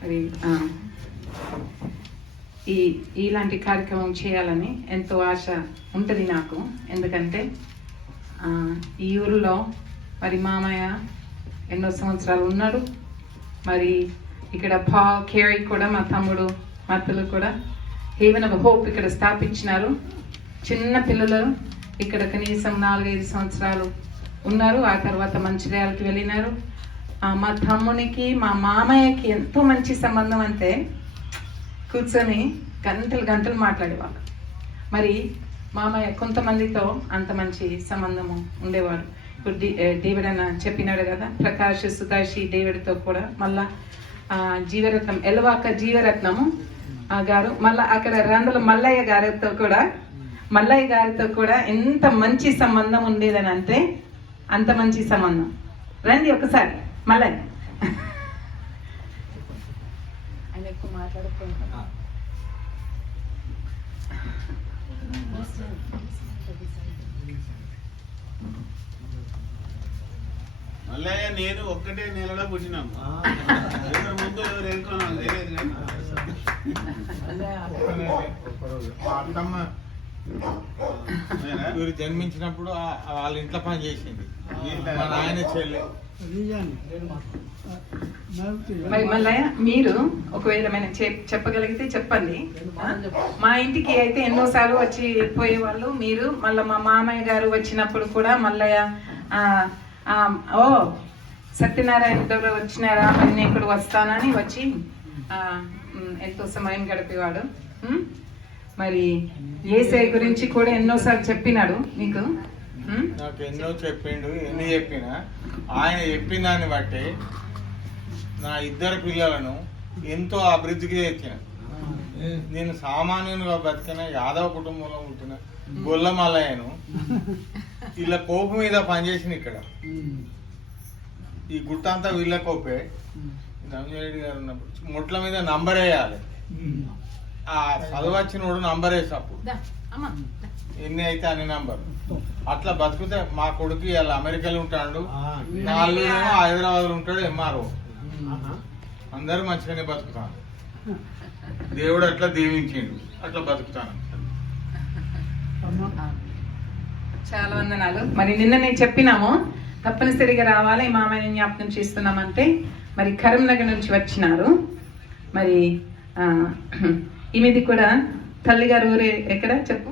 మరి ఇలాంటి కార్యక్రమం చేయాలని ఎంతో ఆశ ఉంటుంది నాకు. ఎందుకంటే ఈ ఊరిలో మరి మామయ్య ఎన్నో సంవత్సరాలు ఉన్నాడు. మరి ఇక్కడ పాల్ కేరీ కూడా మా తమ్ముడు మత్తలు కూడా హేవెన్ ఆఫ్ హోప్ ఇక్కడ స్థాపించినారు. చిన్న పిల్లలు ఇక్కడ కనీసం 4-5 సంవత్సరాలు ఉన్నారు. ఆ తర్వాత మంచిర్యాలకి వెళ్ళినారు. మా తమ్మునికి మా మామయ్యకి ఎంతో మంచి సంబంధం అంటే కూర్చొని గంటలు మాట్లాడేవాళ్ళు. మరి మామయ్య కొంతమందితో అంత మంచి సంబంధము ఉండేవాడు. ఇప్పుడు డేవిడ్ అన్న చెప్పినాడు కదా, ప్రకాష్ సుకాషి డేవిడ్తో కూడా, మళ్ళా జీవరత్నం ఎల్వాక జీవరత్నము గారు, మళ్ళా అక్కడ రందుల మల్లయ్య గారితో కూడా ఎంత మంచి సంబంధం ఉండేదని అంటే అంత మంచి సంబంధం. రండి ఒకసారి మల్లయ్య. ఆయన ఎక్కువ మాట్లాడుకుంటాం. మల్లయ్య నేను ఒక్కటే నెలలో పుట్టినాము. ముందు వీరు జన్మించినప్పుడు వాళ్ళ ఇంట్లో పని చేసింది మా నాయన చెల్లి. మరి మల్లయ్య మీరు ఒకవేళ మనం చెప్పగలిగితే చెప్పండి. మా ఇంటికి అయితే ఎన్నోసార్లు వచ్చి పోయేవాళ్ళు మీరు. మళ్ళీ మా మామయ్య గారు వచ్చినప్పుడు కూడా మల్లయ్య ఓ సత్యనారాయణ గారు వచ్చినారా, మరి నేను ఇక్కడ వస్తానని వచ్చి ఎంతో సమయం గడిపేవాడు. మరి యేసయ్య గురించి కూడా ఎన్నోసార్లు చెప్పినాడు మీకు. నాకు ఎన్నో చెప్పిండు. ఎన్ని చెప్పినా ఆయన చెప్పిన దాన్ని బట్టి నా 2 పిల్లలను ఎంతో అభివృద్ధికి తెచ్చిన. నేను సామాన్యునిగా బతికిన యాదవ కుటుంబంలో పుట్టిన గొల్ల మల్లయ్యను వీళ్ళ కోపు మీద పనిచేసిన. ఇక్కడ ఈ గుట్ట అంతా వీళ్ళ కోపే. రంజారెడ్డి గారు ఉన్నప్పుడు ముట్ల మీద నంబర్ వేయాలి. ఆ చదువచ్చినోడు నంబర్ వేసినప్పుడు ఎన్ని అయితే అన్ని నంబర్ అట్లా బతుకుతే మా కొడుకు ఇలా అమెరికాలో ఉంటాడు, 4 హైదరాబాద్ లో ఉంటాడు, ఎంఆర్ఓ. అందరూ మంచిగానే బతుకుతాను. దేవుడు అట్లా దీవించిండు, అట్లా బతుకుతాను. చాలా వందనాలు. మరి నిన్న నేను చెప్పినాము తప్పనిసరిగా రావాలి, మామయ్య జ్ఞాపకం చేస్తున్నామంటే మరి కరీంనగర్ నుంచి వచ్చినారు. మరి ఈమెది కూడా తల్లిగారు ఊరే ఎక్కడ చెప్పు?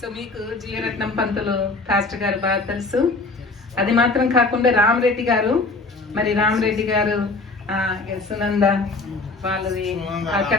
సో మీకు జీవరత్నం పంతులు పాస్టర్ గారు బాగా తెలుసు. అది మాత్రం కాకుండా రామరెడ్డి గారు, మరి రామరెడ్డి గారు సునంద వాళ్ళది